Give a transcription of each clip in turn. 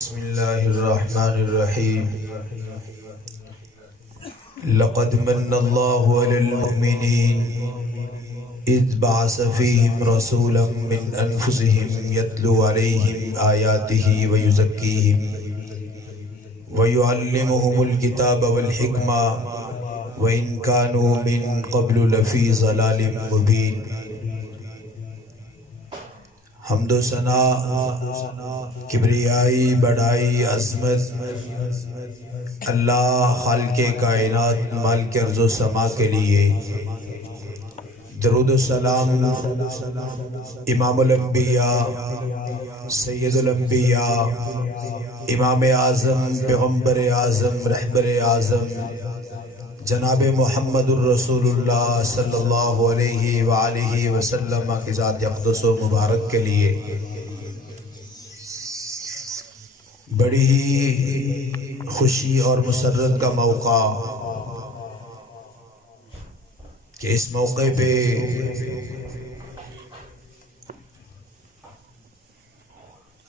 بسم الله الرحمن الرحيم. لقد من الله على المؤمنين إذ بعث فيهم رسولا من أنفسهم يتلو عليهم آياته ويزكيهم ويعلمهم الكتاب والحكمة وإن كانوا من قبل لفي ضلال مبين. حمد و ثنا کبریائی بڑائی عظمت اللہ خالق کائنات مالک ارض و سما کے لیے. درود و سلام امام الانبیاء سید الانبیاء امام اعظم پیغمبر اعظم رہبر اعظم جناب محمد الرسول اللہ صلی اللہ علیہ وآلہ وسلم کی ذات اقدس و مبارک کے لیے بڑی ہی خوشی اور مسرت کا موقع کہ اس موقع پہ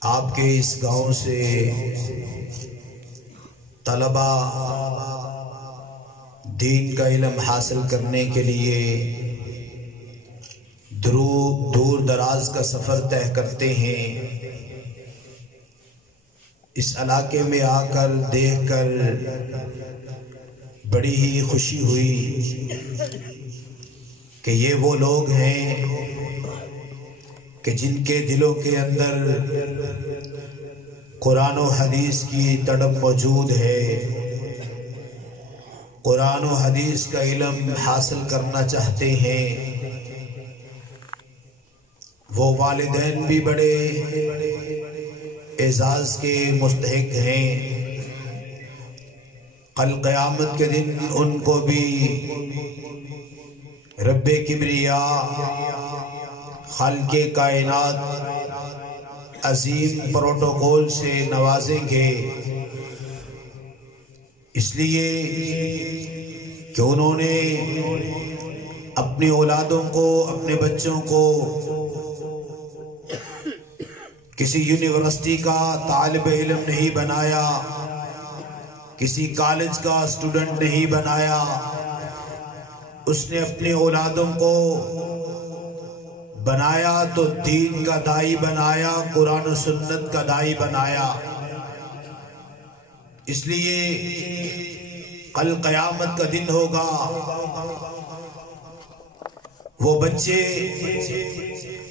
آپ کے اس گاؤں سے طلبہ دین کا علم حاصل کرنے کے لیے دور دراز کا سفر طے کرتے ہیں. اس علاقے میں آ کر دیکھ کر بڑی ہی خوشی ہوئی کہ یہ وہ لوگ ہیں کہ جن کے دلوں کے اندر قرآن و حدیث کی تڑپ موجود ہے، قرآن و حدیث کا علم حاصل کرنا چاہتے ہیں. وہ والدین بھی بڑے اعزاز کے مستحق ہیں. کل قیامت کے دن ان کو بھی رب کبریاء خالق کائنات عظیم پروٹوکول سے نوازیں گے، اس لیے کہ انہوں نے اپنی اولادوں کو، اپنے بچوں کو کسی یونیورسٹی کا طالب علم نہیں بنایا، کسی کالج کا اسٹوڈنٹ نہیں بنایا. اس نے اپنے اولادوں کو بنایا تو دین کا داعی بنایا، قرآن و سنت کا داعی بنایا. اس لیے کل قیامت کا دن ہوگا، وہ بچے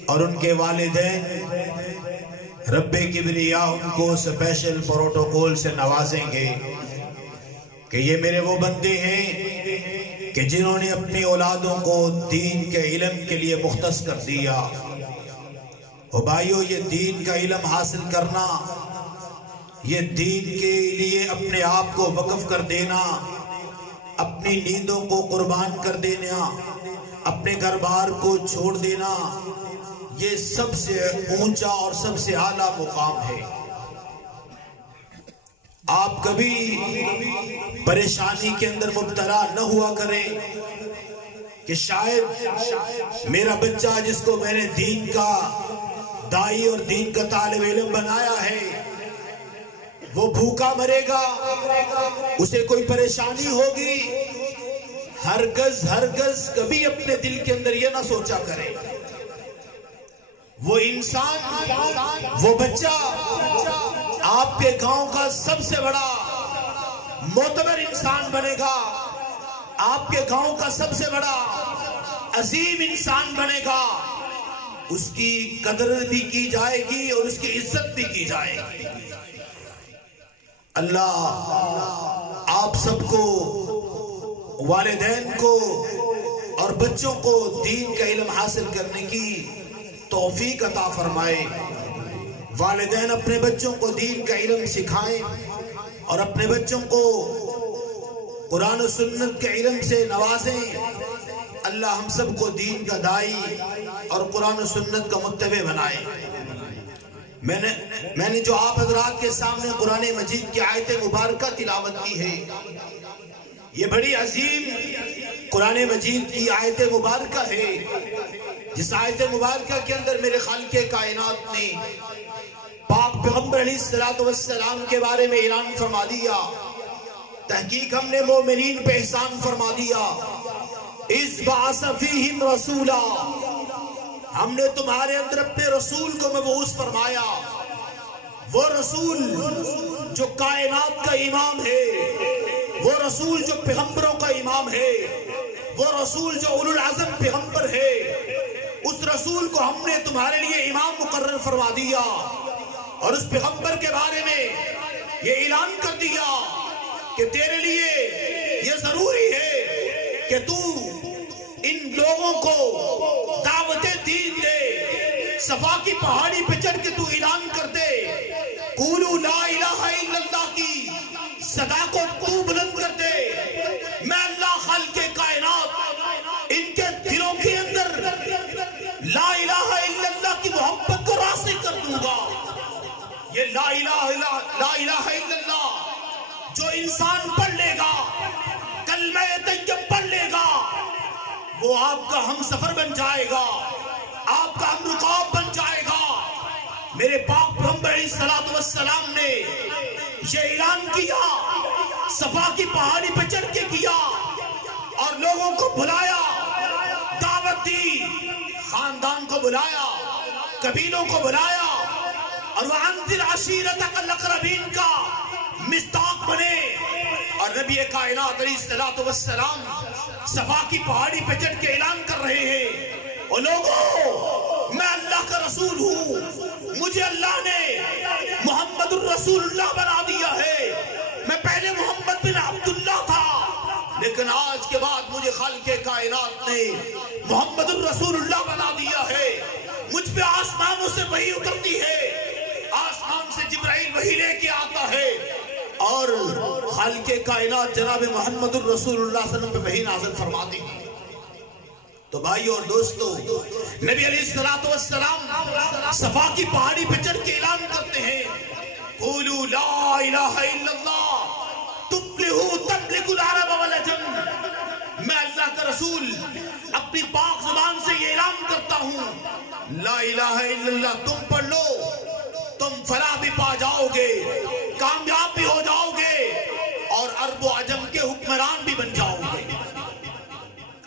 اور ان کے والدین رب کبریاء ان کو سپیشل پروٹوکول سے نوازیں گے کہ یہ میرے وہ بندے ہیں کہ جنہوں نے اپنی اولادوں کو دین کے علم کے لیے مختص کر دیا. اور بھائیو، یہ دین کا علم حاصل کرنا، یہ دین کے لیے اپنے آپ کو وقف کر دینا، اپنی نیندوں کو قربان کر دینا، اپنے گھر بار کو چھوڑ دینا، یہ سب سے اونچا اور سب سے اعلیٰ مقام ہے. آپ کبھی پریشانی کے اندر مبتلا نہ ہوا کریں کہ شاید میرا بچہ جس کو میں نے دین کا داعی اور دین کا طالب علم بنایا ہے وہ بھوکا مرے گا، اسے کوئی پریشانی ہوگی. ہرگز کبھی اپنے دل کے اندر یہ نہ سوچا کرے. وہ انسان، وہ بچہ آپ کے گاؤں کا سب سے بڑا معتبر انسان بنے گا، آپ کے گاؤں کا سب سے بڑا عظیم انسان بنے گا. اس کی قدر بھی کی جائے گی اور اس کی عزت بھی کی جائے گی. اللہ آپ سب کو، والدین کو اور بچوں کو دین کا علم حاصل کرنے کی توفیق عطا فرمائے. والدین اپنے بچوں کو دین کا علم سکھائیں اور اپنے بچوں کو قرآن و سنت کے علم سے نوازیں. اللہ ہم سب کو دین کا داعی اور قرآن و سنت کا متبع بنائے. میں نے جو آپ حضرات کے سامنے قرآن مجید کی آیت مبارکہ تلاوت کی ہے، یہ بڑی عظیم قرآن مجید کی آیت مبارکہ ہے، جس آیت مبارکہ کے اندر میرے خالق کائنات نے पाक पैगंबर अलैहिस्सलाम के बारे में ऐलान फरमा दिया, तहकीक हमने मोमिनीन पे एहसान फरमा दिया। इस बाअस फीहिम रसूला, हमने तुम्हारे अंदर अपने रसूल को मबऊस फरमाया। वो रसूल जो कायनात का इमाम है, वो रसूल जो पैगंबरों का इमाम है, वो रसूल जो उलुल आज़म पैगंबर है, उस रसूल को हमने तुम्हारे लिए इमाम मुकर्रर फरमा दिया। और उस पैगंबर के बारे में ये ऐलान कर दिया कि तेरे लिए ये जरूरी है कि तू इन लोगों को दावत दीन दे, सफा की पहाड़ी पे चढ़ के तू ऐलान कर दे, कूलू ला इलाहा इल्लल्लाह की सदा को तू बुलंद कर दे। मैं अल्लाह खालिक़े कायनात इनके दिलों के अंदर ला इलाहा इल्लल्लाह की मोहब्बत को रासिख कर दूंगा। ये ला इलाहा इल्लल्लाह जो इंसान पढ़ लेगा, कलमा तैयब पढ़ लेगा, वो आपका हमसफर बन जाएगा, आपका हमरुकाब बन जाएगा। मेरे पाक पैगंबर अलैहिस्सलाम ने ये ऐलान किया, सफा की पहाड़ी पे चढ़ के किया और लोगों को बुलाया, दावत दी, खानदान को बुलाया, कबीलों को बुलाया और वह अंदिर अशीरतकल अक़रबीन का मिस्ताक बने। और नबी कायनात अलैहिस्सलाम सफा की पहाड़ी पे चढ़ के ऐलान कर रहे हैं, ओ लोगों, मैं अल्लाह का रसूल हूँ, मुझे अल्लाह ने मोहम्मदुर रसूलुल्लाह बना दिया है। मैं पहले मोहम्मद बिन अब्दुल्लाह था, लेकिन आज के बाद मुझे खालिक़े कायनात ने मोहम्मदुर रसूलुल्लाह बना दिया है। मुझ पे आसमानों से वही उतरती है, आसमान से जिब्राइल वही लेके आता है और खालिक़े कायनात जनाब मोहम्मदुर रसूलुल्लाह सल्लल्लाहु अलैहि वसल्लम पे वही नाज़िल फरमाती है। तो भाइयों और दोस्तों, नबी अलैहिस्सलाम सफा की पहाड़ी पे चढ़ के ऐलान करते हैं, क़ूलू ला इलाहा इल्लल्लाह तुफ्लिहू तमलिकुल अरब वल अजम। मैं अल्लाह का रसूल अपनी पाक ज़ुबान से ये ऐलान करता हूँ, ला इलाहा इल्लल्लाह तुम पढ़ लो, तुम फलाह भी पा जाओगे, कामयाब भी हो जाओगे और अरब अजम के हुक्मरान भी बन जाओगे,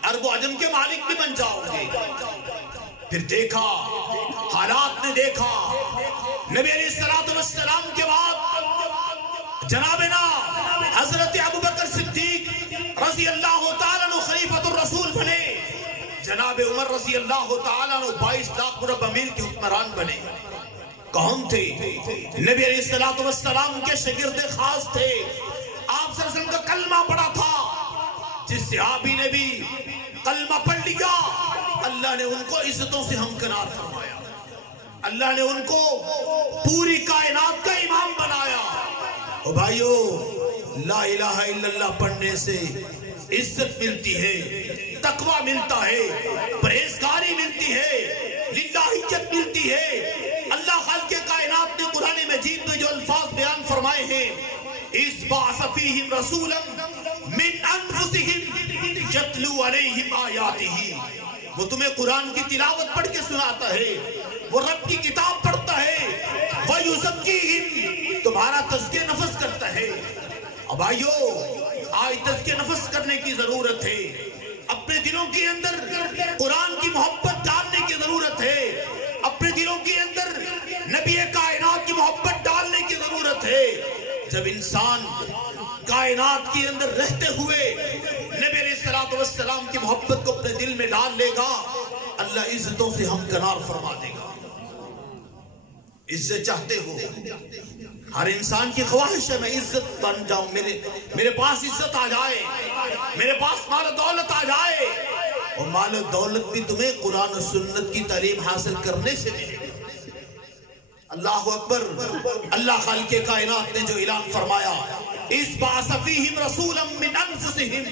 अरब अजम के मालिक भी बन जाओगे। फिर देखा, हालात ने देखा, नबी अलैहिस्सलाम के बाद जनाबना हजरत अबू बकर सिद्दीक रज़ी अल्लाह तआला अन्हु खलीफतुर रसूल बने, जनाब उमर रज़ी अल्लाह तआला अन्हु 22 लाख मुरब्बा मील के हुक्मरान बने। कौन थे? नबी अलैहिस्सलाम के शागिर्द खास थे। आप सल्लल्लाहु अलैहि वसल्लम का कलमा पढ़ा था, जिस सहाबी ने भी कलमा पढ़ लिया, अल्लाह ने उनको इज्जतों से हमकनार फरमाया, अल्लाह ने उनको पूरी कायनात का इमाम बनाया। ओ भाइयों, ला इलाहा इल्लल्लाह पढ़ने से इज्जत मिलती है, तकवा मिलता है, परहेजगारी मिलती है, लिल्लाहियत मिलती है। अल्लाह खालिक़े कायनात ने कुरान मजीद में जो अल्फाज बयान फरमाए हैं, इस बाअस फीहिम रसूलन मिन अनफुसिहिम यतलू अलैहिम आयातिही, वो तुम्हें कुरान की तिलावत पढ़ के सुनाता है, वो रब की किताब पढ़ता है, व युज़क्कीहिम, तुम्हारा तज़किया नफ्स करता है। अब भाइयों, आज तज़किया नफ्स करने की जरूरत है, अपने दिलों के अंदर कुरान की मोहब्बत डालने की जरूरत है, अपने दिलों के अंदर नबी कायनात की मोहब्बत डालने की जरूरत है। जब इंसान कायनात के अंदर रहते हुए नबी अलैहिस्सलाम की मोहब्बत को अपने दिल में डाल लेगा, अल्लाह इज्जतों से हमकनार फरमा देगा। इज्जत चाहते हो? हर इंसान की ख्वाहिश है मैं इज्जत बन जाऊं, मेरे पास इज्जत आ जाए, मेरे पास माल दौलत आ जाए। और माल दौलत भी तुम्हें कुरान और सुन्नत की तालीम हासिल करने से मिलेगी। अल्लाहु अकबर। अल्लाह खालिक़े कायनात ने जो ऐलान फरमाया, इस बाअस फीहिम रसूलन मिन अनफुसिहिम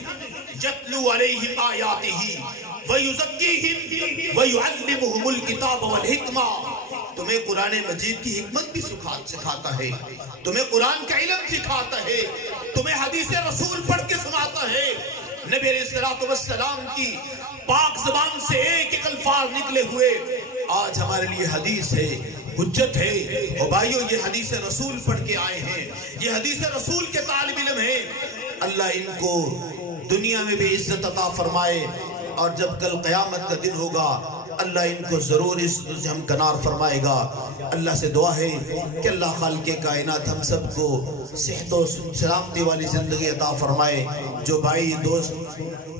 यतलू अलैहिम आयातिही व युज़क्कीहिम व युअल्लिमुहुमुल किताब वल हिकमा। तुम्हें कुरान मजीद की हिकमत भी सिखाता है, तुम्हें कुरान का इल्म सिखाता है, तुम्हें हदीस रसूल पढ़ के सुनाता है। नबी अलैहिस्सलाम की पाक ज़बान से एक एक अल्फाज निकले हुए आज हमारे लिए हदीस है। حجت ہے۔ اور بھائیو یہ حدیث رسول پڑھ کے آئے ہیں، یہ حدیث رسول کے طالب علم ہیں، اللہ ان کو دنیا میں بھی عزت عطا فرمائے، اور جب کل قیامت کا دن ہوگا اللہ ان کو ضرور اس سے ہم کنار فرمائے گا۔ اللہ سے دعا ہے کہ اللہ خالق کائنات ہم سب کو صحت و سلامتی والی زندگی عطا فرمائے۔ جو بھائی دوست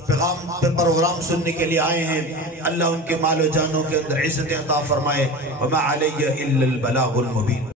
پیغام پہ پروگرام سننے کے لیے آئے ہیں اللہ ان کے مال و جانوں کے اندر عزت عطا فرمائے۔ وما علی الا البلاغ المبین۔